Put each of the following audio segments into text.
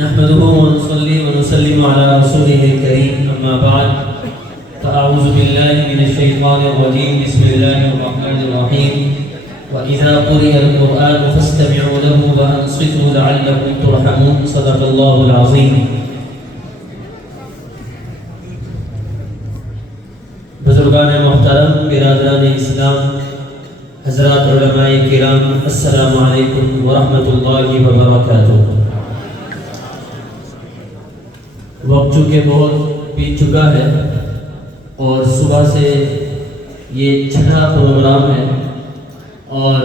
نحمده ونصلي ونسلم على رسوله الكريم أما بعد فأعوذ بالله من الشيطان الرجيم بسم الله الرحمن الرحيم وإذا قرئ القرآن فاستمعوا له وأنصتوا لعلكم ترحمون صدق الله العظيم. بزرگان محترم، برادران اسلام، حضرات علماء کرام، السلام علیکم ورحمۃ اللہ وبرکاتہ. وقت چونکہ بہت بیت چکا ہے اور صبح سے یہ چھٹا پروگرام ہے اور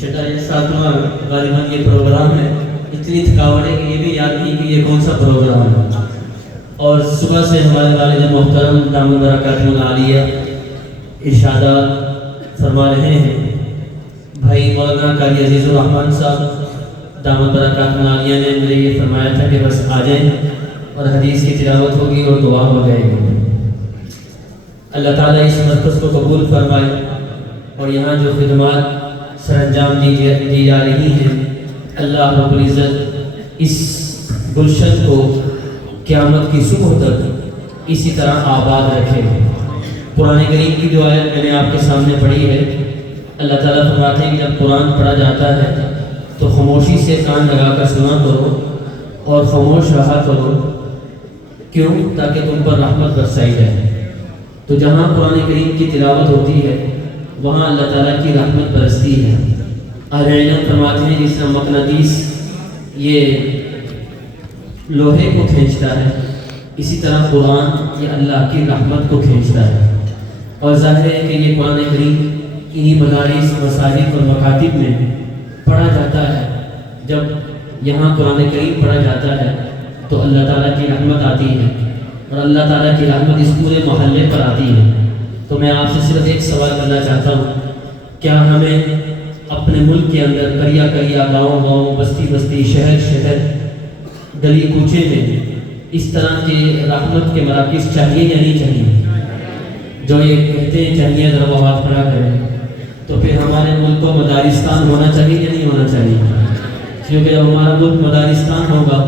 چھٹا یا ساتواں غالباً یہ پروگرام ہے. اتنی تھکاوٹ ہے کہ یہ بھی یاد نہیں کہ یہ کون سا پروگرام ہے. اور صبح سے ہمارے والد محترم دامت برکاتہ عالیہ ارشادات فرما رہے ہیں. بھائی مولانا قاری عزیز الرحمن صاحب دامت برکاتہ عالیہ نے مجھے یہ فرمایا تھا کہ بس آ جائیں اور حدیث کی تلاوت ہوگی اور دعا ہو جائے گی. اللہ تعالیٰ اس مرکز کو قبول فرمائے اور یہاں جو خدمات سر انجام دی جا رہی ہیں، اللہ رب العزت اس گلشن کو قیامت کی صبح تک اسی طرح آباد رکھے. قرآن کریم کی جو آیت میں نے آپ کے سامنے پڑھی ہے، اللہ تعالیٰ فرماتے ہیں کہ جب قرآن پڑھا جاتا ہے تو خاموشی سے کان لگا کر سنا کرو اور خاموش رہا کرو. کیوں؟ تاکہ تم پر رحمت برسائی جائے. تو جہاں قرآن کریم کی تلاوت ہوتی ہے وہاں اللہ تعالیٰ کی رحمت برستی ہے. اہل علم فرماتے ہیں جس طرح مقناطیس یہ لوہے کو کھینچتا ہے، اسی طرح قرآن یہ اللہ کی رحمت کو کھینچتا ہے. اور ظاہر ہے کہ یہ قرآن کریم انہی مدارس، مساجد اور مکاتب میں پڑھا جاتا ہے. جب یہاں قرآن کریم پڑھا جاتا ہے تو اللہ تعالیٰ کی رحمت آتی ہے اور اللہ تعالیٰ کی رحمت اس پورے محلے پر آتی ہے. تو میں آپ سے صرف ایک سوال کرنا چاہتا ہوں، کیا ہمیں اپنے ملک کے اندر قریہ قریہ، گاؤں گاؤں، بستی بستی، شہر شہر، گلی کوچے میں اس طرح کے رحمت کے مراکز چاہیے یا نہیں چاہیے؟ جو یہ کہتے ہیں چاہیے ذرا وہ ہاتھ کھڑا کریں. تو پھر ہمارے ملک کو مدارستان ہونا چاہیے یا نہیں ہونا چاہیے؟ کیونکہ جب ہمارا ملک مدارستان ہوگا،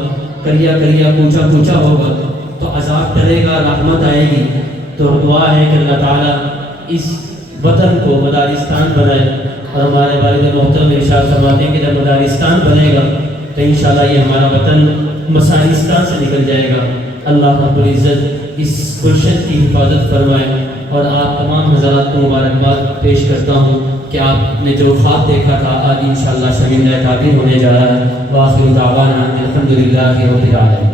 قریہ قریہ، کوچہ کوچہ ہوگا تو عذاب ٹلے گا، رحمت آئے گی. تو دعا ہے کہ اللہ تعالیٰ اس وطن کو مدارستان بنائے. اور ہمارے والد محترم ارشاد فرماتے ہیں کہ جب مدارستان بنے گا تو انشاءاللہ یہ ہمارا وطن مساجستان سے نکل جائے گا. اللہ رب العزت اس گلشن کی حفاظت فرمائے. اور آپ تمام حضرات کو مبارکباد پیش کرتا ہوں کہ آپ نے جو خواب دیکھا تھا آج انشاءاللہ شمینہ تعبیر ہونے جا رہا ہے. وآخر دعوانا الحمدللہ رب العالمین.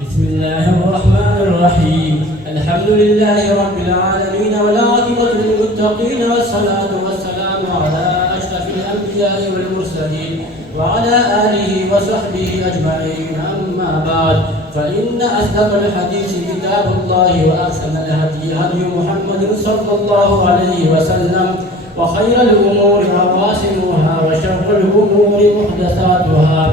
بسم الله الرحمن الرحيم. الحمد لله رب العالمين والعاقبة للمتقين والصلاة والسلام على أشرف الأنبياء والمرسلين وعلى آله وصحبه أجمعين. أما بعد، فإن أصدق الحديث كتاب الله وأحسن الهدي هدي محمد صلى الله عليه وسلم وخير الأمور مواسمها وشر الأمور محدثاتها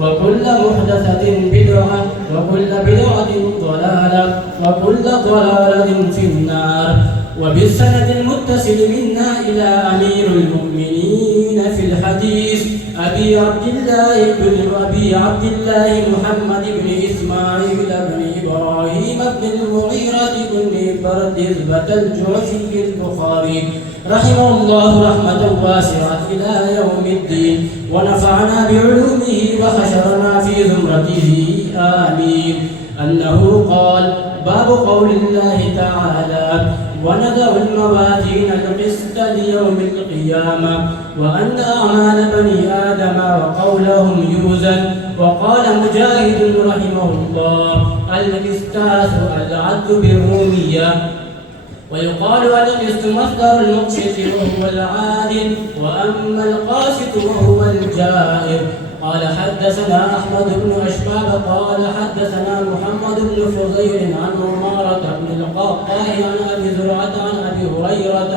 وكل محدثة بدعة وكل بدعة ضلالة وكل ضلالة في النار. وبالسند المتصل منا إلى أمير المؤمنين في الحديث أبي عبد الله محمد بن إسماعيل بن إبراهيم بن المغيرة بن بردزبة الجعفي البخاري رحمه الله رحمة واسعة إلى يوم الدين ونفعنا بعلومه وحشرنا في زمرته آمين. أنه قال: باب قول الله تعالى: ونضع الموازين القسط ليوم القيامة وأن أعمال بني آدم وقولهم يوزن. وقال مجاهد رحمه الله: القسطاس العدل بالرومية. ويقال القسط مصدر المقسط وهو العادل، وأما القاسط وهو الجائر. قال حدثنا أحمد بن أشباب قال حدثنا محمد بن فضيل عن عمارة بن القعقاع عن أبي زرعة عن أبي هريرة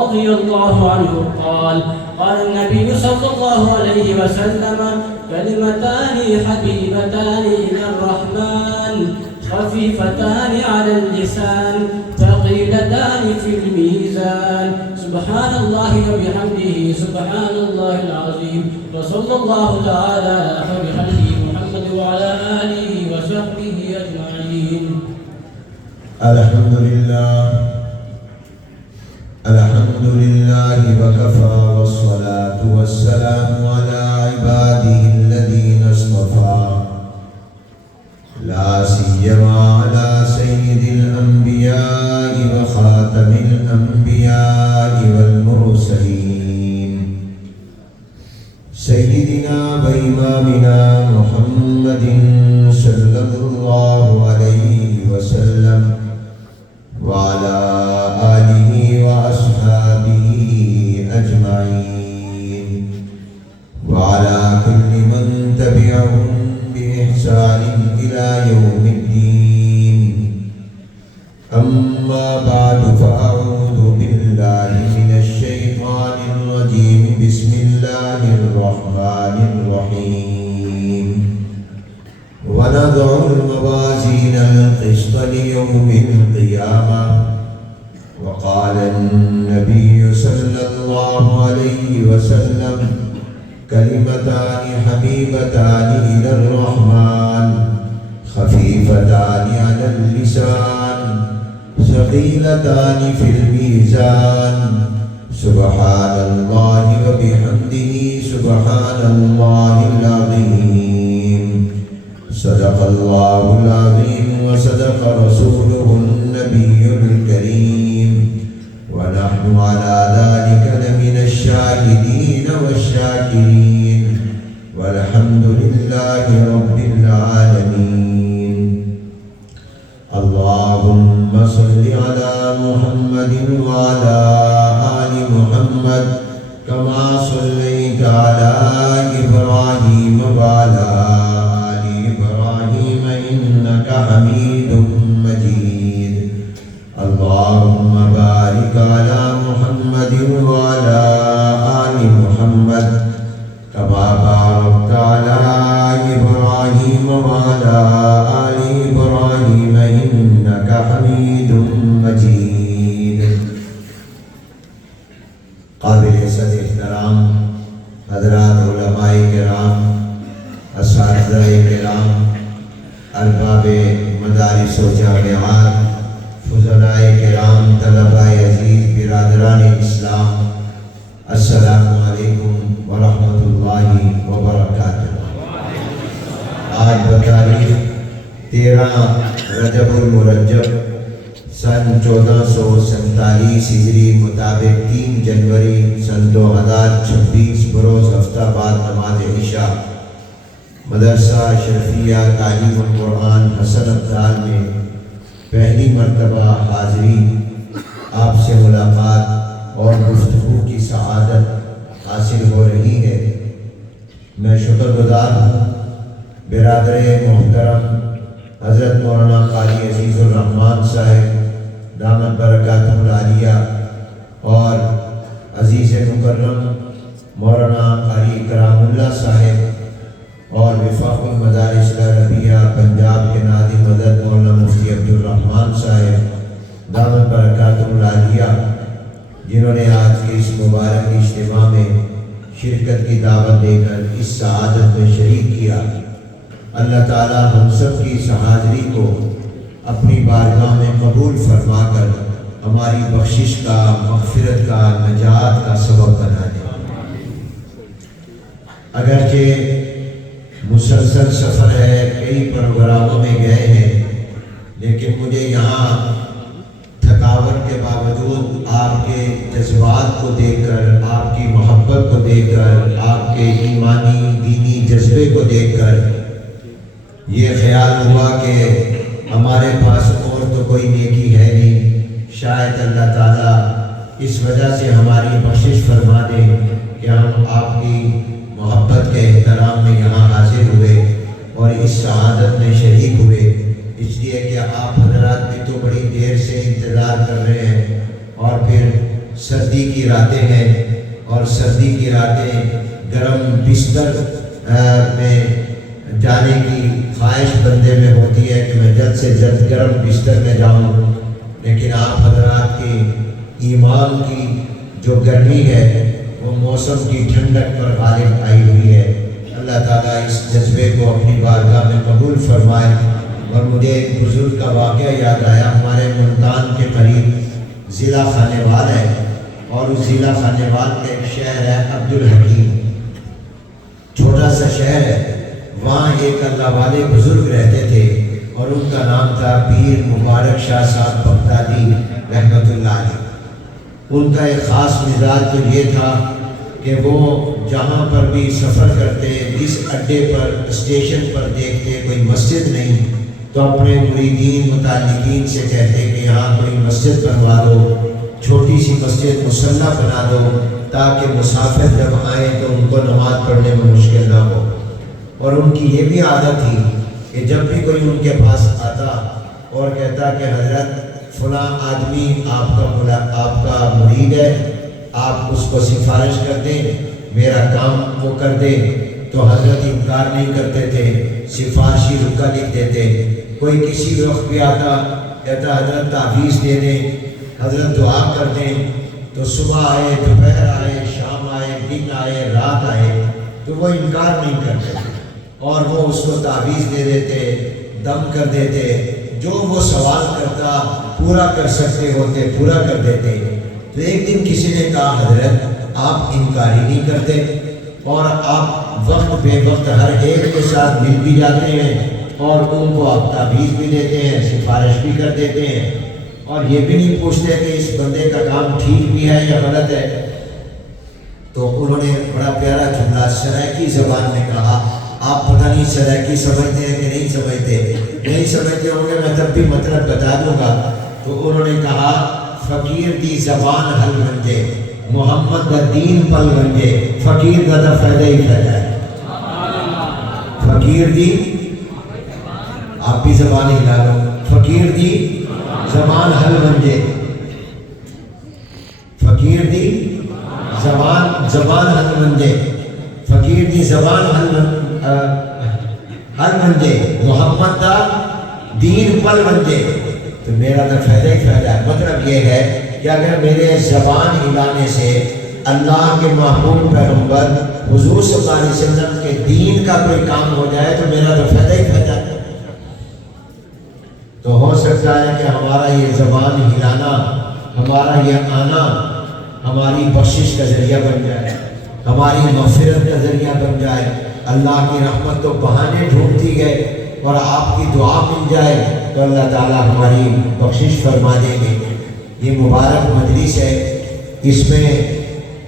رضي الله عنه قال: قال النبي صلى الله عليه وسلم: كلمتان حبيبتان إلى الرحمن خفيفتان على اللسان ثقيلتان في الميزان سبحان الله وبحمده سبحان الله العظيم وصلى الله تعالى على خير خلقه محمد وعلى آله وصحبه أجمعين. الحمد لله وكفى والصلاة والسلام على عباده الذين اصطفى لا سيما على سيد الأنبياء وخاتم الأنبياء والمرسلين سيدنا وإمامنا محمد صلى الله عليه وسلم وعلى آله وأصحابه أجمعين وعلى كل من تبعهم بإحسان إلى يوم الدين. أما بعد فأعوذ بالله من الشيطان الرجيم. بسم الله الرحمن الرحيم. ونضع الموازين القسط ليوم القيامة وقال النبي صلى الله عليه وسلم كلمتان حبيبتان إلى الرحمن خفيفتان على اللسان ثقيلتان في الميزان سبحان الله وبحمده سبحان الله العظيم. صدق الله العظيم وصدق رسوله النبي الكريم ونحن على ذلك لمن الشاهدين والشاكرين والحمد لله رب العالمين. اللهم صل على محمد وعلى آل محمد كما صليت على إبراهيم وعلى آل إبراهيم إنك حميد مجيد. اللهم بارك على محمد وعلى آل محمد كما باركت على إبراهيم وعلى آل إبراهيم إنك حميد مجيد. قابل عزت احترام حضرات علماء کرام، اساتذہ کرام، ارباب مدارس و جامعات، فضلائے کرام، طلباء عزیز، برادران اسلام، السلام علیکم ورحمۃ اللہ وبرکاتہ. آج بتاریخ 13 رجب المرجب سن 1447 ہجری مطابق 3 جنوری سن 2026 بروز ہفتہ بعد نماز عشاء مدرسہ اشرفیہ تعلیم القرآن حسن ابدال میں پہلی مرتبہ حاضری، آپ سے ملاقات اور گفتگو کی سعادت حاصل ہو رہی ہے. میں شکر گزار ہوں برادر محترم حضرت مولانا قاری عزیز الرحمان صاحب دامت برکاتہ العالیہ اور عزیز مکرم مولانا قاری کرام اللہ صاحب اور وفاق المدارس العربیہ پنجاب کے نادم مدد مولانا مفتی عبد الرحمان صاحب دامت برکاتہ العالیہ، جنہوں نے آج کے اس مبارک اجتماع میں شرکت کی دعوت دے کر اس سعادت میں شریک کیا. اللہ تعالی ہم سب کی اس حاضری کو اپنی بارگاہ میں قبول فرما کر ہماری بخشش کا، مغفرت کا، نجات کا سبب بنا دے. اگرچہ مسلسل سفر ہے، کئی پروگراموں میں گئے ہیں، لیکن مجھے یہاں تھکاوٹ کے باوجود آپ کے جذبات کو دیکھ کر، آپ کی محبت کو دیکھ کر، آپ کے ایمانی دینی جذبے کو دیکھ کر یہ خیال ہوا کہ ہمارے پاس اور تو کوئی نیکی ہے نہیں، شاید اللہ تعالیٰ اس وجہ سے ہماری بخشش فرما دیں کہ ہم آپ کی محبت کے احترام میں یہاں حاضر ہوئے اور اس سعادت میں شریک ہوئے. اس لیے کہ آپ حضرات بھی تو بڑی دیر سے انتظار کر رہے ہیں، اور پھر سردی کی راتیں ہیں، اور سردی کی راتیں گرم بستر میں جانے کی خواہش بندے میں ہوتی ہے کہ میں جلد سے جلد گرم بستر میں جاؤں. لیکن آپ حضرات کی ایمان کی جو گرمی ہے وہ موسم کی ٹھنڈک پر غالب آئی ہوئی ہے۔ اللہ تعالیٰ اس جذبے کو اپنی بارگاہ میں قبول فرمائے۔ اور مجھے ایک بزرگ کا واقعہ یاد آیا، ہمارے ملتان کے قریب ضلع خانیوال ہے، اور اس ضلع خانیوال کا ایک شہر ہے عبدالحکیم، چھوٹا سا شہر ہے۔ وہاں ایک اللہ والے بزرگ رہتے تھے اور ان کا نام تھا پیر مبارک شاہ صاحب بغدادی رحمۃ اللہ علیہ۔ ان کا ایک خاص مزاج تو یہ تھا کہ وہ جہاں پر بھی سفر کرتے، جس اڈے پر اسٹیشن پر دیکھتے کوئی مسجد نہیں تو اپنے مریدین متعلقین سے کہتے کہ یہاں کوئی مسجد بنوا دو، چھوٹی سی مسجد مصلی بنا دو، تاکہ مسافر جب آئیں تو ان کو نماز پڑھنے میں مشکل نہ ہو۔ اور ان کی یہ بھی عادت تھی کہ جب بھی کوئی ان کے پاس آتا اور کہتا کہ حضرت فلاں آدمی آپ کا مرید ہے، آپ اس کو سفارش کر دیں، میرا کام وہ کر دے، تو حضرت انکار نہیں کرتے تھے، سفارشی رکا لکھ دیتے۔ کوئی کسی وقت بھی آتا کہتا حضرت تعویذ دے دیں، حضرت دعا کر دیں، تو صبح آئے، دوپہر آئے، شام آئے، دن آئے، رات آئے، تو وہ انکار نہیں کرتے اور وہ اس کو تعویذ دے دیتے، دم کر دیتے، جو وہ سوال کرتا پورا کر سکتے ہوتے پورا کر دیتے۔ تو ایک دن کسی نے کہا حضرت آپ انکار ہی نہیں کرتے اور آپ وقت بے وقت ہر ایک کے ساتھ مل بھی جاتے ہیں اور ان کو آپ تعویذ بھی دیتے ہیں، سفارش بھی کر دیتے ہیں، اور یہ بھی نہیں پوچھتے کہ اس بندے کا کام ٹھیک بھی ہے یا غلط ہے۔ تو انہوں نے بڑا پیارا جملہ سرائکی زبان میں کہا، آپ پتہ نہیں سرائکی سمجھتے ہیں کہ نہیں سمجھتے، نہیں سمجھتے ہوں گے، میں تب بھی مطلب بتا دوں گا۔ تو انہوں نے کہا فقیر دی زبان حل بنجے، محمد دا دین پل بنجے، فقیر دا دا فائدہ ہی فائدہ ہے۔ فقیر دی، آپ بھی زبان ہلا لو، فقیر دی زبان حل بنجے، فقیر دی زبان حل بنجے، فقیر دی زبان حل بنجے، محمد دا دین پل بنجے۔ تو میرا تو فائدہ ہی فائدہ ہے۔ مطلب یہ ہے کہ اگر میرے زبان ہلانے سے اللہ کے محبوب پیغمبر حضور صلی اللہ علیہ وسلم کے دین کا کوئی کام ہو جائے تو میرا تو فائدہ ہی فائدہ ہے۔ تو ہو سکتا ہے کہ ہمارا یہ زبان ہلانا، ہمارا یہ آنا ہماری بخشش کا ذریعہ بن جائے، ہماری مغفرت کا ذریعہ بن جائے، اللہ کی رحمت تو بہانے ڈھونڈتی ہے اور آپ کی دعا مل جائے تو اللہ تعالیٰ ہماری بخشش فرما دیں گے۔ یہ مبارک مجلس ہے، اس میں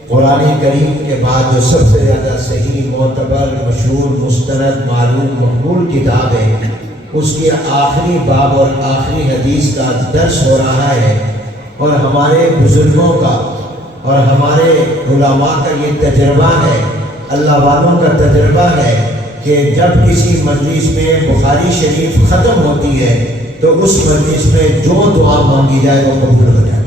قرآن کریم کے بعد جو سب سے زیادہ صحیح، معتبر، مشہور، مستند، معلوم، مقبول کتاب ہے، اس کے آخری باب اور آخری حدیث کا درس ہو رہا ہے، اور ہمارے بزرگوں کا اور ہمارے علماء کا یہ تجربہ ہے، اللہ والوں کا تجربہ ہے کہ جب کسی مجلس میں بخاری شریف ختم ہوتی ہے تو اس مجلس میں جو دعا مانگی جائے وہ قبول ہو جائے،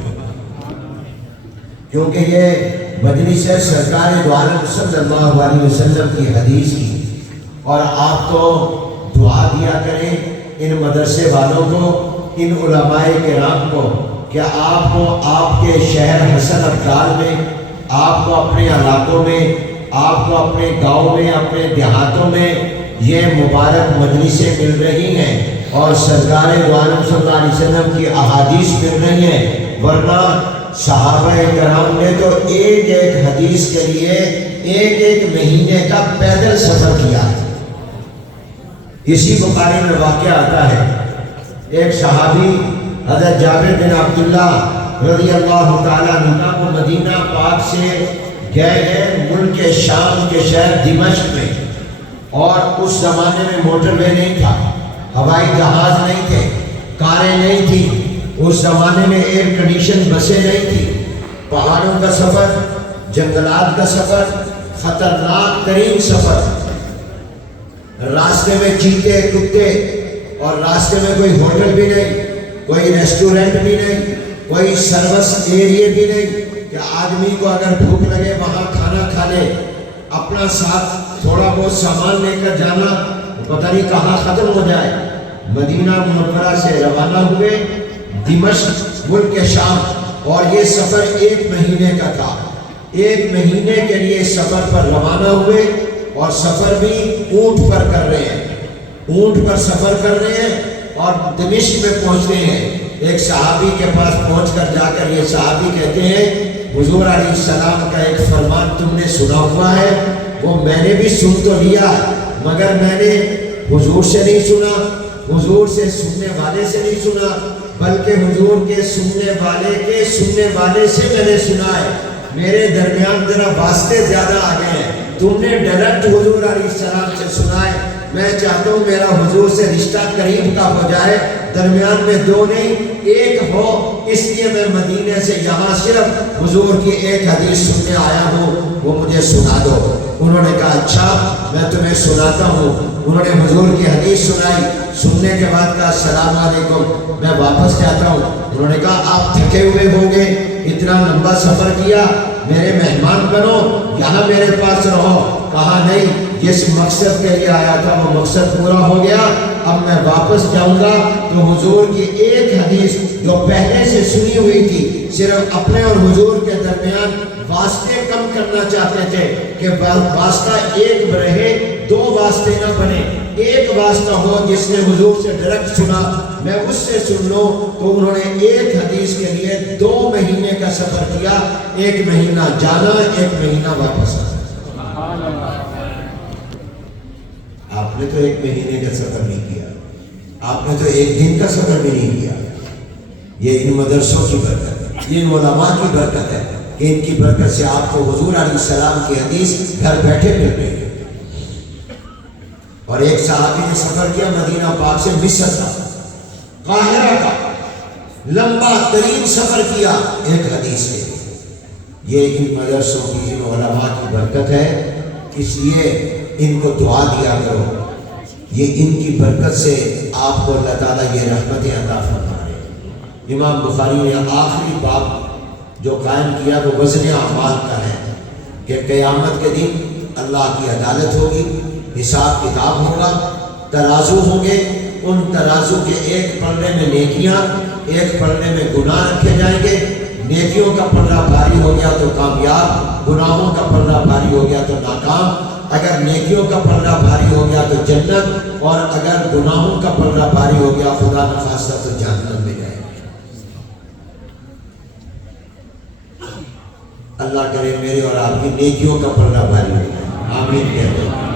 کیونکہ یہ مجلس ہے سرکار دو عالم صلی اللہ علیہ وسلم کی حدیث کی۔ اور آپ تو دعا دیا کریں ان مدرسے والوں کو، ان علماء کرام کو، کہ آپ کو آپ کے شہر حسن ابدال میں، آپ کو اپنے علاقوں میں، آپ کو اپنے گاؤں میں، اپنے دیہاتوں میں یہ مبارک مجلسیں مل رہی ہیں اور سرکار دو عالم صلی اللہ علیہ وسلم کی احادیث مل رہی ہیں، ورنہ صحابہ کرام نے تو ایک ایک حدیث کے لیے ایک ایک مہینے کا پیدل سفر کیا۔ اسی بخاری میں واقعہ آتا ہے، ایک صحابی حضرت جابر بن عبداللہ رضی اللہ تعالیٰ عنہ کو مدینہ پاک سے گئے ہیں ملک شام کے شہر دمشق میں، اور اس زمانے میں موٹر وے نہیں تھا، ہوائی جہاز نہیں تھے، کاریں نہیں تھیں، اس زمانے میں ایئر کنڈیشن بسیں نہیں تھیں، پہاڑوں کا سفر، جنگلات کا سفر، خطرناک ترین سفر، راستے میں چیتے کتے، اور راستے میں کوئی ہوٹل بھی نہیں، کوئی ریسٹورنٹ بھی نہیں، کوئی سروس ایریے بھی نہیں کہ آدمی کو اگر بھوک لگے وہاں کھانا کھا لے، اپنا ساتھ تھوڑا بہت سامان لے کر جانا، پتہ نہیں کہاں ختم ہو جائے۔ مدینہ منورہ سے روانہ ہوئے، دمشق ملک شام، اور یہ سفر 1 مہینے کا تھا۔ 1 مہینے کے لیے سفر پر روانہ ہوئے، اور سفر بھی اونٹ پر کر رہے ہیں، اونٹ پر سفر کر رہے ہیں، اور دمشق میں پہنچتے ہیں۔ ایک صحابی کے پاس پہنچ کر جا کر یہ صحابی کہتے ہیں حضور علیہ السلام کا ایک فرمان تم نے سنا ہوا ہے، وہ میں نے بھی سن تو لیا مگر میں نے حضور سے نہیں سنا، حضور سے سننے والے سے نہیں سنا، بلکہ حضور کے سننے والے سے میں نے سنا ہے۔ میرے درمیان ذرا واسطے زیادہ آ گئے ہیں، تم نے ڈائریکٹ حضور علیہ السلام سے سنا ہے، میں چاہتا ہوں میرا حضور سے رشتہ قریب کا ہو جائے، درمیان میں 2 نہیں 1 ہو، اس لیے میں مدینے سے یہاں صرف حضور کی ایک حدیث سننے آیا ہوں، وہ مجھے سنا دو۔ انہوں نے کہا اچھا میں تمہیں سناتا ہوں۔ انہوں نے حضور کی حدیث سنائی، سننے کے بعد کہا السلام علیکم میں واپس جاتا ہوں۔ انہوں نے کہا آپ تھکے ہوئے ہوں گے، اتنا لمبا سفر کیا، میرے مہمان بنو، یہاں میرے پاس رہو۔ کہا نہیں، جس مقصد کے لیے آیا تھا وہ مقصد پورا ہو گیا، اب میں واپس جاؤں گا تو حضور کی ایک حدیث جو پہلے سے سنی ہوئی تھی، صرف اپنے اور حضور کے درمیان واسطے کم کرنا چاہتے تھے کہ واسطہ ایک رہے، 2 واسطے نہ بنے، ایک واسطہ ہو جس نے حضور سے ڈائریکٹ سنا میں اس سے سن لوں۔ تو انہوں نے ایک حدیث کے لیے 2 مہینے کا سفر کیا، 1 مہینہ جانا 1 مہینہ واپس آنا۔ آپ نے تو 1 مہینے کا سفر نہیں کیا، آپ نے تو 1 دن کا سفر بھی نہیں کیا۔ یہ ان مدرسوں کی برکت ہے، یہ ان علماء کی برکت ہے کہ ان کی برکت سے آپ کو حضور علیہ السلام کی حدیث گھر بیٹھے مل رہی ہے۔ اور ایک صحابی نے سفر کیا مدینہ پاک سے مصر کا، قاہرہ کا، لمبا ترین سفر کیا ایک حدیث کے لیے۔ یہ ان مدرسوں کی ان علماء کی برکت ہے، اس لیے ان کو دعا دیا کرو، یہ ان کی برکت سے آپ کو اللہ تعالیٰ یہ رحمتیں عطا فرما رہے ہیں۔ امام بخاری نے آخری باب جو قائم کیا وہ وزن اعمال کا ہے کہ قیامت کے دن اللہ کی عدالت ہوگی، حساب کتاب ہوگا، ترازو ہوں گے، ان ترازو کے ایک پلڑے میں نیکیاں، ایک پلڑے میں گناہ رکھے جائیں گے۔ نیکیوں کا پلڑا بھاری ہو گیا تو کامیاب، گناہوں کا پلڑا بھاری ہو گیا تو ناکام۔ اگر نیکیوں کا پلڑا بھاری ہو گیا تو جنت، اور اگر گناہوں کا پلڑا بھاری ہو گیا خدا نخواستہ تو جہنم میں جائے گا۔ اللہ کرے میرے اور آپ کی نیکیوں کا پلڑا بھاری ہو جائے، آمین کہتے ہیں،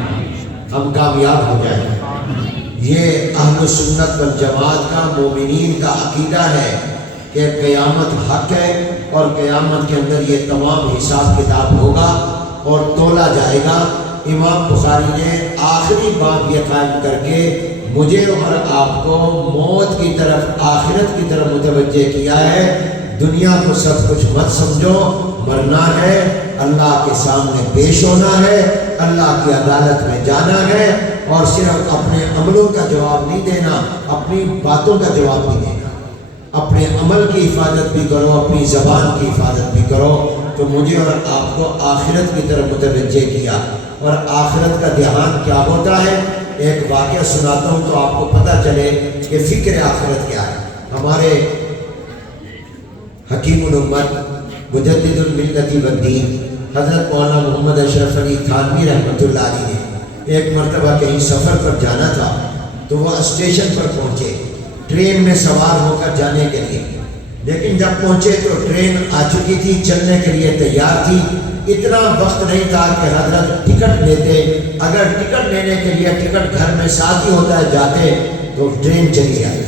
ہم کامیاب ہو جائیں۔ یہ اہل سنت والجماعت کا، مومنین کا عقیدہ ہے کہ قیامت حق ہے، اور قیامت کے اندر یہ تمام حساب کتاب ہوگا اور تولا جائے گا۔ امام بخاری نے آخری باب یہ قائم کر کے مجھے اور آپ کو موت کی طرف، آخرت کی طرف متوجہ کیا ہے۔ دنیا کو سب کچھ مت سمجھو، مرنا ہے، اللہ کے سامنے پیش ہونا ہے، اللہ کی عدالت میں جانا ہے، اور صرف اپنے عملوں کا جواب نہیں دینا، اپنی باتوں کا جواب نہیں دینا، اپنے عمل کی حفاظت بھی کرو، اپنی زبان کی حفاظت بھی کرو۔ تو مجھے اور آپ کو آخرت کی طرف متوجہ کیا، اور آخرت کا دھیان کیا ہوتا ہے ایک واقعہ سناتا ہوں تو آپ کو پتہ چلے کہ فکر آخرت کیا ہے۔ ہمارے حکیم الامت مجدد الملت والدین حضرت مولانا محمد اشرف علی تھانوی رحمۃ اللہ علیہ نے ایک مرتبہ کہیں سفر پر جانا تھا، تو وہ اسٹیشن پر پہنچے ٹرین میں سوار ہو کر جانے کے لیے، لیکن جب پہنچے تو ٹرین آ چکی تھی، چلنے کے لیے تیار تھی۔ اتنا وقت نہیں تھا کہ حضرت ٹکٹ لیتے، اگر ٹکٹ لینے کے لیے ٹکٹ گھر میں ساتھ ہی ہوتا ہے جاتے تو ٹرین چلی جاتی۔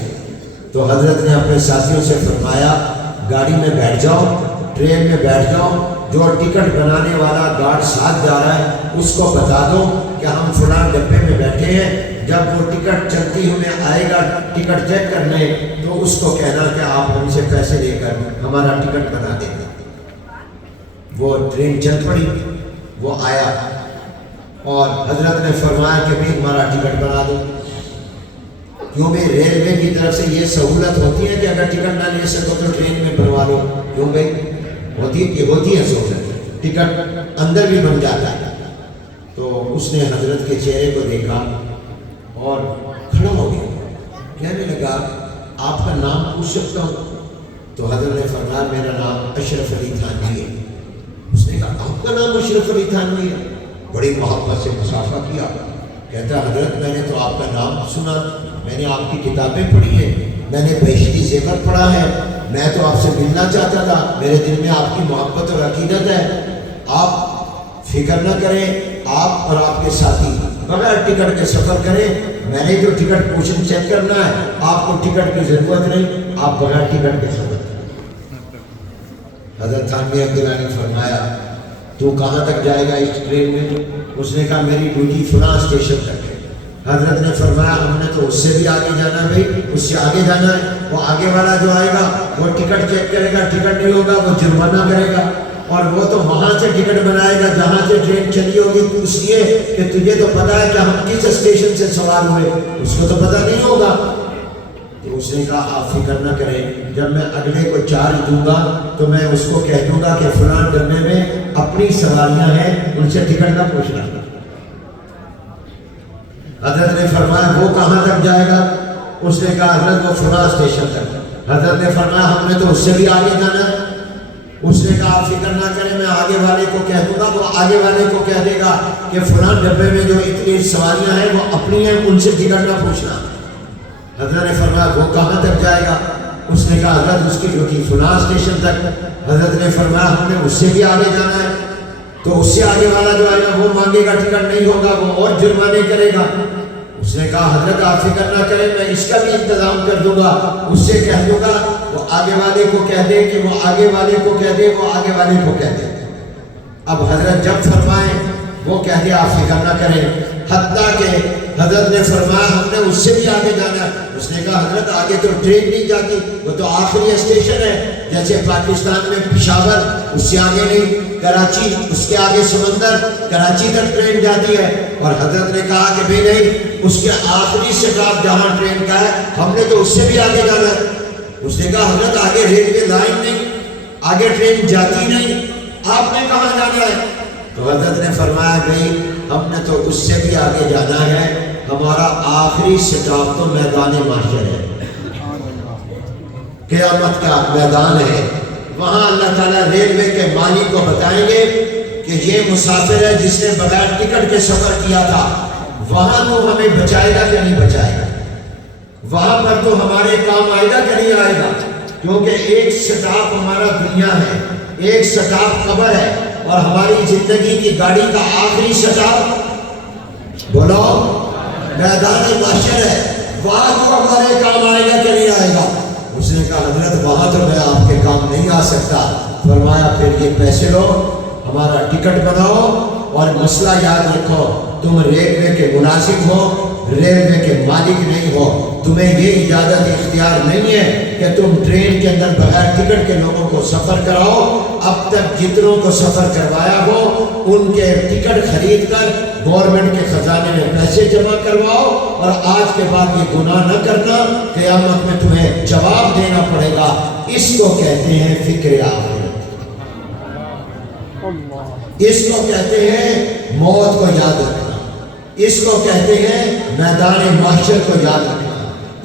تو حضرت نے اپنے ساتھیوں سے فرمایا گاڑی میں بیٹھ جاؤ، ٹرین میں بیٹھ جاؤ، جو ٹکٹ بنانے والا گارڈ ساتھ جا رہا ہے اس کو بتا دو کہ ہم فلاں ڈبے میں بیٹھے ہیں، جب وہ ٹکٹ چلتی ہوئے آئے گا ٹکٹ چیک کرنے تو اس کو کہنا کہ آپ ہم سے پیسے لے کر ہمارا ٹکٹ بنا دیں گے۔ وہ ٹرین چل پڑی، وہ آیا اور حضرت نے فرمایا کہ بھی ہمارا ٹکٹ بنا دو، کیوں بھائی ریلوے کی طرف سے یہ سہولت ہوتی ہے کہ اگر ٹکٹ نہ لے سکو تو ٹرین میں بنوا لو، کیوں بھائی ہوتی ہے سہولت، ٹکٹ اندر بھی بن جاتا ہے۔ تو اس نے حضرت کے چہرے کو دیکھا اور کھڑا ہو گیا، کہنے لگا آپ کا نام پوچھ سکتا ہوں؟ تو حضرت نے فرمایا میرا نام اشرف علی تھانوی ہے۔ اس نے کہا آپ کا نام اشرف علی تھانوی ہے؟ بڑی محبت سے مصافحہ کیا، کہتا حضرت میں نے تو آپ کا نام سنا، میں نے آپ کی کتابیں پڑھی ہیں، میں نے بہشتی زیور پڑھا ہے، میں تو آپ سے ملنا چاہتا تھا، میرے دل میں آپ کی محبت اور عقیدت ہے، آپ فکر نہ کریں، آپ اور آپ کے ساتھی بغیر ٹکٹ کے سفر کریں، میں نے جو ٹکٹ پوزیشن چیک کرنا ہے، آپ کو ٹکٹ کی ضرورت نہیں، آپ بغیر ٹکٹ کے سفر کریں۔ حضرت تھانوی عبداللہ نے فرمایا تو کہاں تک جائے گا اس ٹرین میں؟ اس نے کہا میری ڈیوٹی فلاں اسٹیشن تک ہے۔ حضرت نے فرمایا ہم نے تو اس سے بھی آگے جانا ہے بھائی، اس سے آگے جانا ہے، وہ آگے والا جو آئے گا وہ ٹکٹ چیک کرے گا، ٹکٹ نہیں ہوگا وہ جرمانہ کرے گا، اور وہ تو وہاں سے ٹکٹ بنائے گا جہاں سے ٹرین چلی ہوگی، اس لیے کہ تجھے تو پتا ہے کہ ہم کس اسٹیشن سے سوار ہوئے، اس کو تو پتہ نہیں ہوگا۔ تو اس نے کہا آپ فکر نہ کریں، جب میں اگلے کو چارج دوں گا تو میں اس کو کہہ دوں گا کہ فلاں ڈبے میں اپنی سواریاں ہیں، ان سے ٹکٹ نہ پوچھنا۔ حضرت نے فرمایا وہ کہاں تک جائے گا؟ اس نے کہا حضرت وہ فلاں اسٹیشن تک۔ حضرت نے فرمایا ہم نے تو اس سے بھی آگے جانا ہے۔ اس نے کہا آپ فکر نہ کریں، میں آگے والے کو کہہ دوں گا، وہ آگے والے کو کہہ دے گا کہ فلاں ڈبے میں جو اتنی سواریاں ہیں وہ اپنی ہیں، ان سے ٹکٹ نہ پوچھنا۔ حضرت نے فرمایا وہ کہاں تک جائے گا؟ اس نے کہا حضرت اس کی ڈیوٹی فلاں اسٹیشن تک۔ حضرت نے فرمایا ہم نے اس سے بھی آگے جانا ہے، تو اس سے آگے والا جو آئے گا وہ مانگے گا ٹکٹ نہیں ہوگا، وہ اور جرمانے کرے گا۔ اس نے کہا حضرت آپ فکر نہ کریں، میں اس کا بھی انتظام کر دوں گا، اس سے کہہ دوں گا وہ آگے والے کو کہہ دے کہ وہ آگے والے کو کہہ دے، وہ آگے والے کو کہہ دے۔ اب حضرت جب فرمائیں وہ کہہ دے آپ فکر نہ کریں، حتیٰ کہ حضرت نے فرمایا ہم نے اس سے بھی آگے جانا ہے۔ اس نے کہا حضرت آگے تو ٹرین نہیں جاتی، وہ تو آخری اسٹیشن ہے، جیسے پاکستان میں پشاور، اس سے آگے نہیں، کراچی، اس کے آگے سمندر، کراچی تک ٹرین جاتی ہے۔ اور حضرت نے کہا کہ بھی نہیں، اس کے آخری سٹاپ جہاں ٹرین کا ہے ہم نے تو اس سے بھی آگے جانا ہے۔ اس نے کہا حضرت آگے ریلوے لائن نہیں، آگے ٹرین جاتی نہیں، آپ نے کہاں جانا ہے؟ تو حضرت نے فرمایا نہیں، ہم نے تو اس سے بھی آگے جانا ہے، ہمارا آخری سٹاپ تو میدان محشر ہے، قیامت کا میدان ہے۔ وہاں اللہ تعالیٰ ریلوے کے مالک کو بتائیں گے کہ یہ مسافر ہے جس نے بغیر ٹکٹ کے سفر کیا تھا، وہاں تو ہمیں بچائے گا کہ نہیں بچائے گا؟ وہاں پر تو ہمارے کام آئے گا کہ نہیں آئے گا؟ کیونکہ ایک سٹاپ ہمارا دنیا ہے، ایک سٹاپ قبر ہے، اور ہماری زندگی کی گاڑی کا آخری سٹاپ بولو میدان محشر ہے، وہاں تو ہمارے کام آئے گا کہ نہیں آئے گا؟ اس نے کہا حضرت وہاں تو میں آپ کے کام نہیں آ سکتا۔ فرمایا پھر یہ پیسے لو، ہمارا ٹکٹ بناؤ، اور مسئلہ یاد رکھو تم ریلوے کے ملازم ہو، ریلوے کے مالک نہیں ہو، تمہیں یہ اجازت اختیار نہیں ہے کہ تم ٹرین کے اندر بغیر ٹکٹ کے لوگوں کو سفر کراؤ۔ اب تک جتنوں کو سفر کروایا ہو ان کے ٹکٹ خرید کر گورنمنٹ کے خزانے میں پیسے جمع کرواؤ، اور آج کے بعد یہ گناہ نہ کرنا، قیامت میں تمہیں جواب دینا پڑے گا۔ اس کو کہتے ہیں فکر آخرت، اس کو کہتے ہیں موت کو یاد رکھنا، اس کو کہتے ہیں میدان محشر کو یاد رکھنا،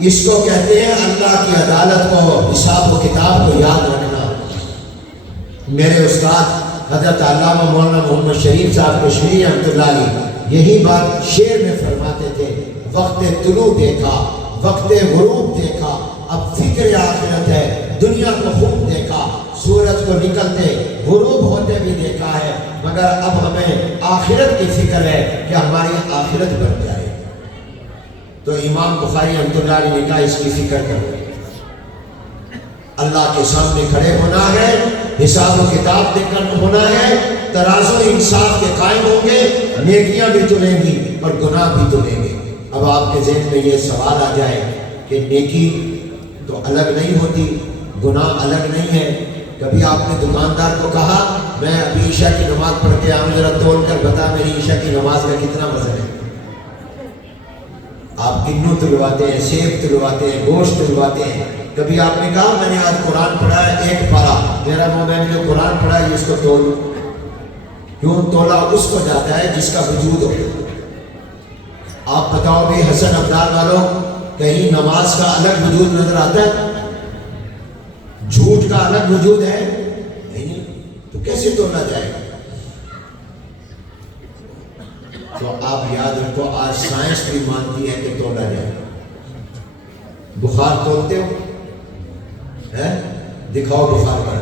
اس کو کہتے ہیں اللہ کی عدالت کو، حساب و کتاب کو یاد رکھنا۔ میرے استاد حضرت علامہ مولانا محمد شریف صاحب کشمیری رحمۃ اللہ علیہ یہی بات شعر میں فرماتے تھے، وقت طلوع دیکھا، وقت غروب دیکھا، اب فکر آخرت ہے، دنیا کو خوب دیکھا، سورج کو نکلتے غروب ہوتے بھی دیکھا ہے، مگر اب ہمیں آخرت کی فکر ہے کہ ہماری آخرت بن جائے۔ تو امام بخاری رحمۃ اللہ علیہ نے کہا اس کی فکر کرو، اللہ کے سامنے کھڑے ہونا ہے، حساب و کتاب دے کر ہونا ہے، ترازو انصاف کے قائم ہوں گے، نیکیاں بھی تلیں گی اور گناہ بھی تلیں گے۔ اب آپ کے ذہن میں یہ سوال آ جائے کہ نیکی تو الگ نہیں ہوتی، گناہ الگ نہیں ہے۔ کبھی آپ نے دکاندار کو کہا میں ابھی عشاء کی نماز پڑھ کے آؤں، ذرا تول کر بتا میری عشاء کی نماز کا کتنا وزن ہے؟ آپ کنو تلواتے ہیں، سیب تلواتے ہیں، گوشت تلواتے ہیں۔ کبھی آپ نے کہا میں نے آج قرآن پڑھا ہے 1 پارہ، میرا میں نے جو قرآن پڑھا ہے اس کو تول، کیوں تولا اس کو جاتا ہے جس کا وجود ہو۔ آپ بتاؤ بھی حسن ابدال والوں کہیں نماز کا الگ وجود نظر آتا ہے؟ جھوٹ کا الگ وجود ہے نہیں، تو کیسے توڑا جائے گا؟ تو آپ یاد رکھو، آج سائنس بھی مانتی ہے کہ توڑا جائے گا۔ بخار تولتے ہو دکھاؤ بخار کا،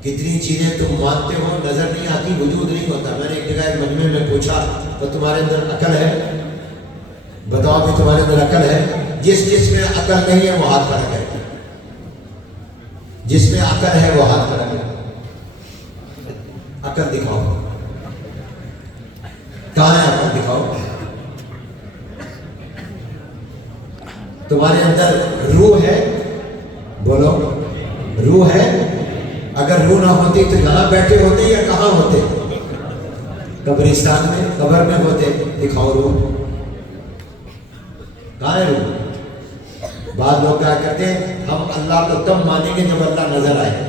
کتنی چیزیں تم مانتے ہو نظر نہیں آتی، وجود نہیں ہوتا۔ میں نے ایک جگہ ایک مجمع میں پوچھا تو تمہارے اندر عقل ہے؟ بتاؤ کہ تمہارے اندر عقل ہے؟ جس میں عقل نہیں ہے وہ ہاتھ کھڑا کرے، جس میں عقل ہے وہ ہاتھ کھڑا کرے۔ عقل دکھاؤ، کہاں ہے عقل؟ دکھاؤ۔ تمہارے اندر روح ہے؟ بولو، روح ہے؟ اگر روح نہ ہوتی تو یہاں بیٹھے ہوتے یا کہاں ہوتے؟ قبرستان میں، قبر میں ہوتے۔ دکھاؤ روح، کہاں ہے روح؟ بعض لوگ کیا کرتے ہیں، ہم اللہ کو تب مانیں گے جب اللہ نظر آئے۔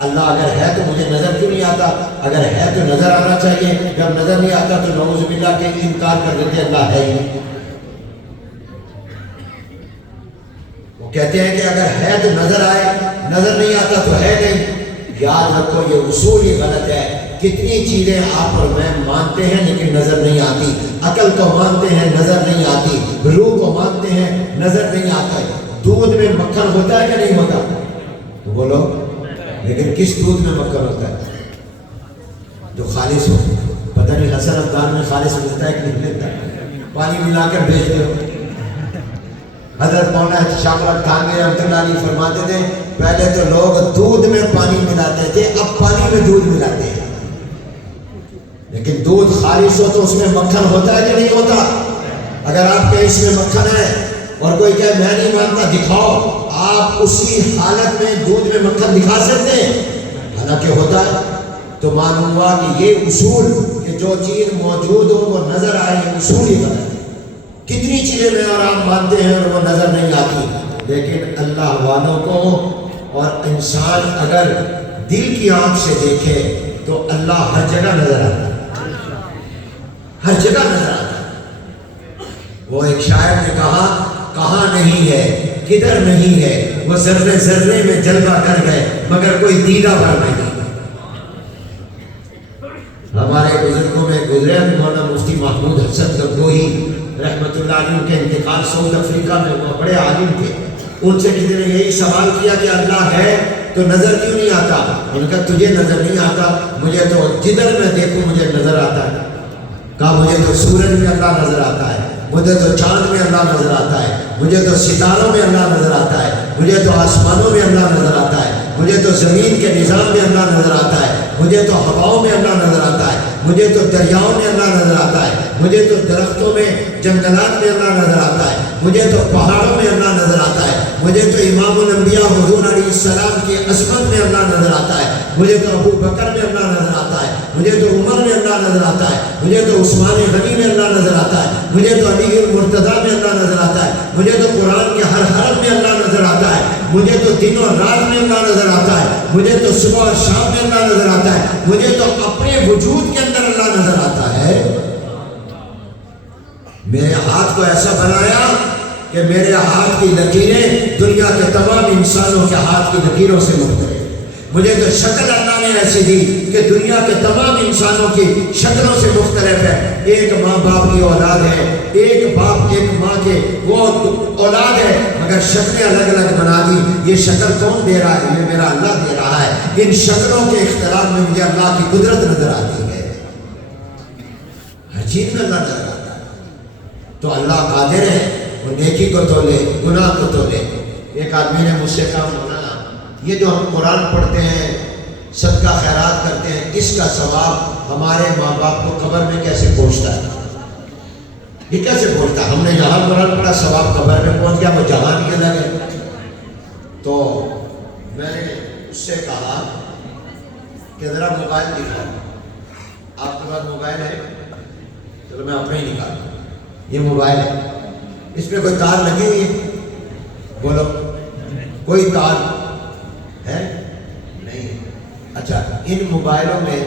اللہ اگر ہے تو مجھے نظر کیوں نہیں آتا؟ اگر ہے تو نظر آنا چاہیے، جب نظر نہیں آتا تو نعوذ باللہ کے انکار کر دیتے اللہ ہے ہی نہیں۔ وہ کہتے ہیں کہ اگر ہے تو نظر آئے، نظر نہیں آتا تو ہے نہیں۔ یاد رکھو یہ اصول ہی غلط ہے۔ کتنی چیزیں آپ اور میں مانتے ہیں لیکن نظر نہیں آتی۔ عقل کو مانتے ہیں، نظر نہیں آتی۔ روح کو مانتے ہیں، نظر نہیں آتا ہے۔ دودھ میں مکھن ہوتا ہے کہ نہیں ہوتا؟ تو بولو، لیکن کس دودھ میں مکھن ہوتا ہے؟ جو خالص ہو۔ پتہ نہیں حسن افغان میں خالص ملتا ہے کہ نہیں ملتا؟ پانی ملا کر بھیج دو۔ حضرت مولانا شاکر تھانوی رحمۃ اللہ علیہ فرماتے تھے پہلے تو لوگ دودھ میں پانی ملاتے تھے، اب پانی میں دودھ ملاتے ہیں۔ لیکن دودھ خالص ہو تو اس میں مکھن ہوتا ہے کہ نہیں ہوتا؟ اگر آپ کے اس میں مکھن ہے اور کوئی کہے میں نہیں مانتا، دکھاؤ، آپ اسی حالت میں دودھ میں مکھن دکھا سکتے ہیں؟ حالانکہ ہوتا ہے۔ تو معلوم ہوا کہ یہ اصول کہ جو چیز موجود ہو وہ نظر آئے، یہ اصول ہی غلط ہے۔ کتنی چیزیں میں اور آپ مانتے ہیں اور وہ نظر نہیں آتی، لیکن اللہ والوں کو اور انسان اگر دل کی آنکھ سے دیکھے تو اللہ ہر جگہ نظر آتا ہے، ہر جگہ نظر آتا ہے۔ وہ ایک شاعر نے کہا کہاں نہیں ہے، کدھر نہیں ہے، وہ ذرے ذرے میں جلوہ کر گئے مگر کوئی دیدہ بھر نہیں۔ ہمارے بزرگوں میں گزرے مولانا مفتی محمود حسن گنگوہی رحمۃ اللہ علیہ کے انتقال ساؤتھ افریقہ میں، وہ بڑے عالم تھے۔ ان سے کسی نے یہی سوال کیا کہ اللہ ہے تو نظر کیوں نہیں آتا؟ انہوں نے کہا تجھے نظر نہیں آتا، مجھے تو جدھر میں دیکھوں مجھے نظر آتا ہے۔ کہا مجھے تو سورج میں اللہ نظر آتا ہے، مجھے تو چاند میں اللہ نظر آتا ہے، مجھے تو ستاروں میں اللہ نظر آتا ہے، مجھے تو آسمانوں میں اللہ نظر آتا ہے، مجھے تو زمین کے نظام میں اللہ نظر آتا ہے، مجھے تو ہواؤں میں اللہ نظر آتا ہے، مجھے تو دریاؤں میں اللہ نظر آتا ہے، مجھے تو درختوں میں جنگلات میں اللہ نظر آتا ہے، مجھے تو پہاڑوں میں اللہ نظر آتا ہے، مجھے تو امام الانبیاء حضور علیہ السلام کی عظمت میں اللہ نظر آتا ہے، مجھے تو ابو بکر میں اللہ نظر آتا ہے، مجھے تو عمر میں اللہ نظر آتا ہے، مجھے تو عثمان غنی میں اللہ نظر آتا ہے، مجھے تو علی المرتضیٰ میں اللہ نظر آتا ہے، مجھے تو قرآن کے ہر حرف میں اللہ نظر آتا ہے، مجھے تو دن اور رات میں اللہ نظر آتا ہے، مجھے تو صبح اور شام میں اللہ نظر آتا ہے، مجھے تو اپنے وجود کے اندر اللہ نظر آتا ہے۔ میرے ہاتھ کو ایسا بنایا کہ میرے ہاتھ کی لکیریں دنیا کے تمام انسانوں کے ہاتھ کی لکیروں سے مختلف۔ مجھے تو شکل اللہ نے ایسی دی کہ دنیا کے تمام انسانوں کی شکلوں سے مختلف ہے۔ ایک ماں باپ کی اولاد ہے، ایک باپ ایک ماں کے وہ اولاد ہے، مگر شکلیں الگ الگ بنا دی۔ یہ شکل کون دے رہا ہے؟ یہ میرا اللہ دے رہا ہے۔ ان شکلوں کے اختلاف میں مجھے اللہ کی قدرت نظر آتی ہے، ہر چیز میں اللہ نظر آتا ہے۔ تو اللہ قادر ہے، وہ نیکی کو تولے، گناہ کو تولے۔ ایک آدمی نے مجھ سے کہا مولانا یہ جو ہم قرآن پڑھتے ہیں، صدقہ خیرات کرتے ہیں، اس کا ثواب ہمارے ماں باپ کو قبر میں کیسے پہنچتا ہے؟ یہ کیسے پہنچتا ہے؟ ہم نے یہاں قرآن پڑھا، ثواب قبر میں پہنچ گیا، وہ جہان کے لگے۔ تو میں نے اس سے کہا کہ ذرا موبائل دکھاؤ، آپ کے پاس موبائل ہے؟ چلو میں اپنا ہی نکالتا ہوں۔ یہ موبائل ہے، اس میں کوئی تار لگی ہوئی ہے؟ بولو، کوئی تار ہے؟ نہیں۔ اچھا، ان موبائلوں میں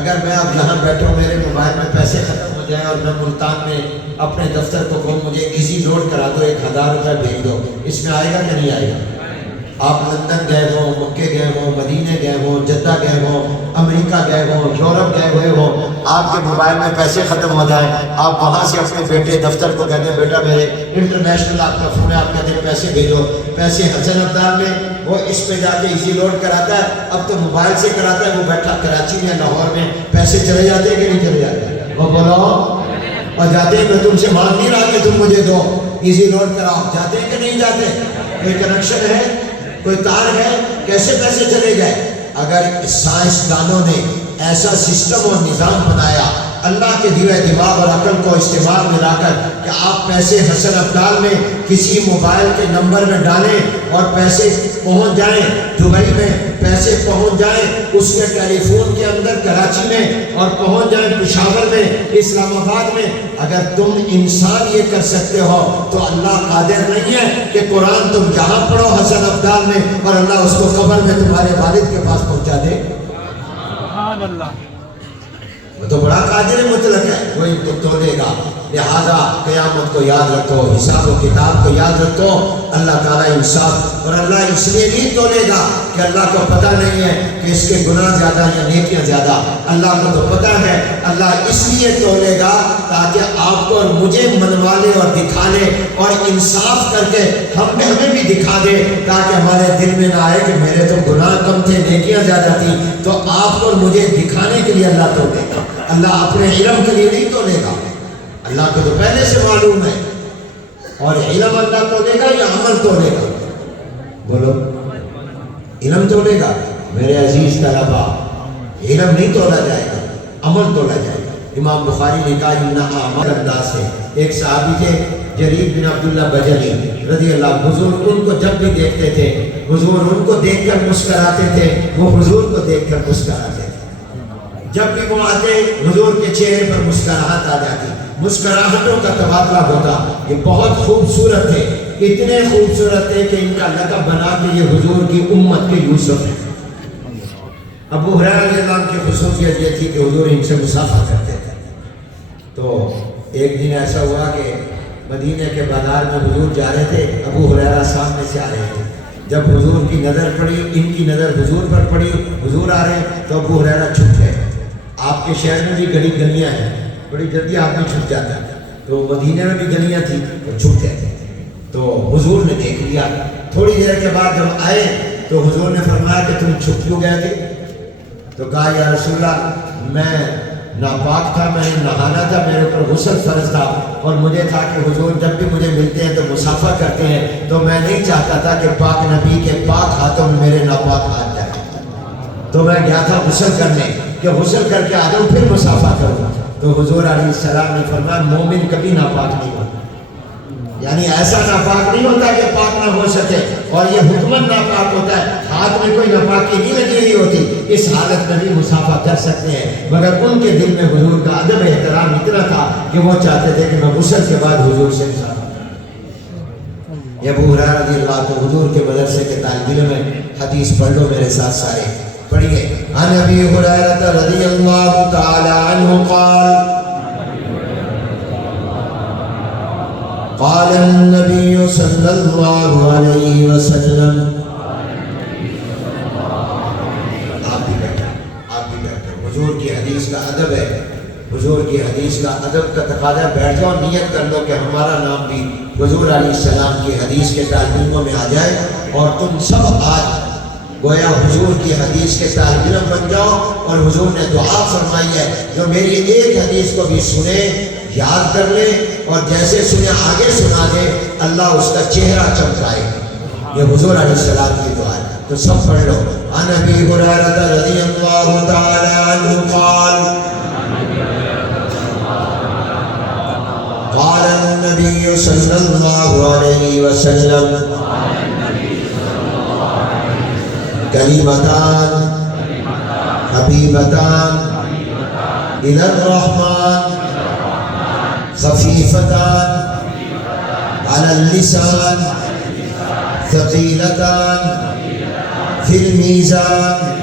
اگر میں اب یہاں بیٹھا ہوں میرے موبائل میں پیسے ختم ہو جائیں اور میں ملتان میں اپنے دفتر کو کہوں مجھے ایزی لوڈ کرا دو 1000 روپے بھیج دو، اس میں آئے گا کہ نہیں آئے گا؟ آپ لندن گئے ہوں، مکے گئے ہوں، مدینے گئے ہوں، جدہ گئے ہوں، امریکہ گئے ہوں، یورپ گئے ہوئے ہوں، آپ کے موبائل میں پیسے ختم ہو جائیں، آپ وہاں سے اپنے بیٹے دفتر کو کہتے ہیں بیٹا میرے انٹرنیشنل آپ کا فون ہے، آپ کہتے ہیں پیسے بھیجو، پیسے حسن عبدال میں وہ اس پہ جا کے ایزی لوڈ کراتا ہے، اب تو موبائل سے کراتا ہے، وہ بیٹھا کراچی میں لاہور میں، پیسے چلے جاتے ہیں کہ نہیں چلے جاتے؟ وہ بولو، اور جاتے ہیں میں تم سے مانگ نہیں رہا کہ تم مجھے دو، ایزی لوڈ کراؤ، جاتے ہیں کہ نہیں جاتے؟ کوئی کنیکشن ہے، کوئی تار ہے، کیسے پیسے چلے گئے؟ اگر سائنسدانوں نے ایسا سسٹم اور نظام بنایا اللہ کے دیوے دماغ اور عقل کو استعمال میں لا کر کہ آپ پیسے حسن عبدال میں کسی موبائل کے نمبر میں ڈالیں اور پیسے پہنچ جائیں دبئی میں، پیسے پہنچ جائیں اس کے ٹیلی فون کے اندر کراچی میں، اور پہنچ جائیں پشاور میں، اسلام آباد میں، اگر تم انسان یہ کر سکتے ہو تو اللہ قادر نہیں ہے کہ قرآن تم یہاں پڑھو حسن عبدال میں اور اللہ اس کو قبر میں تمہارے والد کے پاس پہنچا دے؟ سبحان اللہ، وہ تو بڑا قادر مطلق ہے، وہی تو تولے گا۔ لہذا قیامت کو یاد رکھو، حساب و کتاب کو یاد رکھو، اللہ تعالیٰ انصاف، اور اللہ اس لیے نہیں تولے گا کہ اللہ کو پتہ نہیں ہے کہ اس کے گناہ زیادہ یا نیکیاں زیادہ، اللہ کو تو پتہ ہے، اللہ اس لیے تولے گا تاکہ آپ کو اور مجھے منوا لے اور دکھا لے اور انصاف کر کے ہمیں بھی دکھا دے، تاکہ ہمارے دل میں نہ آئے کہ میرے تو گناہ کم تھے نیکیاں زیادہ تھیں، تو آپ کو اور مجھے دکھانے کے لیے اللہ تولے گا، اللہ اپنے علم کے لیے نہیں تولے گا، اللہ کو تو پہلے سے معلوم ہے، اور علم اللہ تولے گا یا عمل تولے گا؟ بولو، علم تولے گا؟ میرے عزیز طلبہ، علم نہیں تولا جائے گا، عمل تولا جائے گا۔ امام بخاری نے کہا انہا عمل انداز سے، ایک صحابی تھے جریر بن عبداللہ بجلی رضی اللہ، حضور ان کو جب بھی دیکھتے تھے حضور ان کو دیکھ کر مسکراتے تھے، وہ حضور کو دیکھ کر مسکراتے تھے، جب بھی وہ آتے حضور کے چہرے پر مسکراہٹ آ جاتی، مسکراہٹوں کا تبادلہ ہوتا، یہ بہت خوبصورت تھے، اتنے خوبصورت تھے کہ ان کا لقب بنا کہ یہ حضور کی امت کے یوسف ہیں۔ ابو ہریرہ رضی اللہ عنہ کی خصوصیت یہ تھی کہ حضور ان سے مصافحہ کرتے تھے، تو ایک دن ایسا ہوا کہ مدینے کے بازار میں حضور جا رہے تھے، ابو ہریرہ سامنے سے آ رہے تھے، جب حضور کی نظر پڑی، ان کی نظر حضور پر پڑی، حضور آ رہے ہیں تو ابو ہریرہ چھپ گئے۔ آپ کے شہر میں بھی گلی گلیاں ہیں، بڑی جلدی آدمی چھپ جاتا ہے، تو مدینے میں بھی گلیاں تھیں، وہ چھپ گئے تھے، تو حضور نے دیکھ لیا۔ تھوڑی دیر کے بعد جب آئے تو حضور نے فرمایا کہ تم چھپ کیوں گئے تھے؟ تو کہا یا رسول اللہ میں ناپاک تھا، میں نے نہانا تھا، میرے اوپر غسل فرض تھا، اور مجھے تھا کہ حضور جب بھی مجھے ملتے ہیں تو مصافحہ کرتے ہیں، تو میں نہیں چاہتا تھا کہ پاک نبی کے پاک ہاتھوں میں میرے ناپاک ہاتھ جائے، تو میں گیا تھا غسل کرنے کہ غسل کر کے آ جاؤں پھر مصافحہ کروں۔ تو حضور علیہ السلام نے فرمایا مومن کبھی ناپاک نہیں ہوتا، یعنی ایسا ناپاک نہیں ہوتا کہ پاک نہ ہو سکے، اور یہ حکمت ناپاک ہوتا ہے، ہاتھ میں کوئی ناپاکی نہیں لگی ہوئی ہوتی، اس حالت میں بھی مصافحہ کر سکتے ہیں، مگر ان کے دل میں حضور کا ادب احترام اتنا تھا کہ وہ چاہتے تھے کہ میں غسل کے بعد حضور سے مصافحہ کروں۔ یہ ابو ہریرہ رضی اللہ عنہ حضور کے مدرسے کے طالب علم ہیں، حدیث پڑھ لو میرے ساتھ سارے پڑھیے۔ عن ابی ہریرہ رضی اللہ تعالی عنہ قال قال النبی صلی اللہ علیہ وسلم، آپ بھی بیٹھے، حضور کی حدیث کا ادب ہے، حضور کی حدیث کا ادب کا تقاضا، بیٹھ جاؤ، نیت کر لو کہ ہمارا نام بھی حضور علیہ السلام کی حدیث کے طالب علموں میں آ جائے، اور تم سب آج گویا حضور کی حدیث کے طالب علم بن جاؤ، اور حضور نے دعا فرمائی ہے جو میری ایک حدیث کو بھی سنے یاد کر لے اور جیسے سنے آگے سنا دے، اللہ اس کا چہرہ چمکائے، یہ حضور علیہ السلام کی دعا ہے، تو سب پڑھ لو۔ عن ابی ہریرہ رضی اللہ تعالی عنہ قال قال النبی صلی اللہ علیہ وسلم کلمتان حبیبتان الی الرحمن خفیفتان علی اللسان ثقیلتان فی المیزان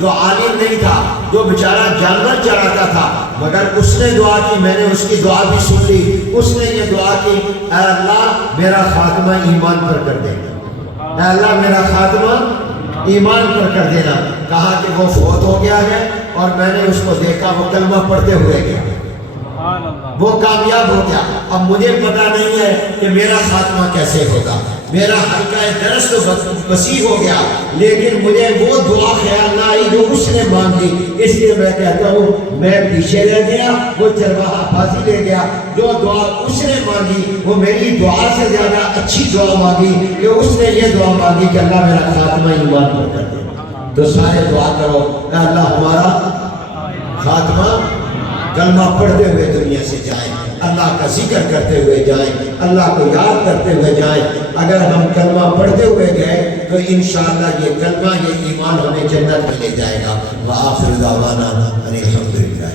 جو عالم نہیں تھا، جو بیچارہ جانور چراتا تھا، مگر اس نے دعا کی، میں نے اس کی دعا بھی سن لی۔ اس نے یہ دعا کی، اے اللہ میرا خاتمہ ایمان پر کر دینا، اے اللہ میرا خاتمہ ایمان پر کر دینا۔ کہا کہ وہ فوت ہو گیا ہے اور میں نے اس کو دیکھا وہ کلمہ پڑھتے ہوئے گیا، وہ کامیاب ہو گیا۔ اب مجھے پتہ نہیں ہے کہ میرا خاتمہ کیسے ہوگا، میرا حلقہ درس تو وسیع ہو گیا، لیکن مجھے وہ دعا خیال نہ آئی جو اس نے مانگی، اس لیے میں کہتا ہوں میں پیچھے رہ گیا، وہ چرواہا بازی لے گیا۔ جو دعا اس نے مانگی وہ میری دعا سے زیادہ اچھی دعا مانگی کہ اس نے یہ دعا مانگی کہ اللہ میرا خاتمہ ایمان پر کر دے۔ تو سارے دعا کرو، اے اللہ ہمارا خاتمہ کلمہ پڑھتے ہوئے دنیا سے جائیں، اللہ کا ذکر کرتے ہوئے جائیں، اللہ کو یاد کرتے ہوئے جائیں۔ اگر ہم کلمہ پڑھتے ہوئے گئے تو انشاءاللہ یہ کلمہ، یہ ایمان ہمیں جنت میں لے جائے گا۔ وآخر دعوانا ان الحمدللہ۔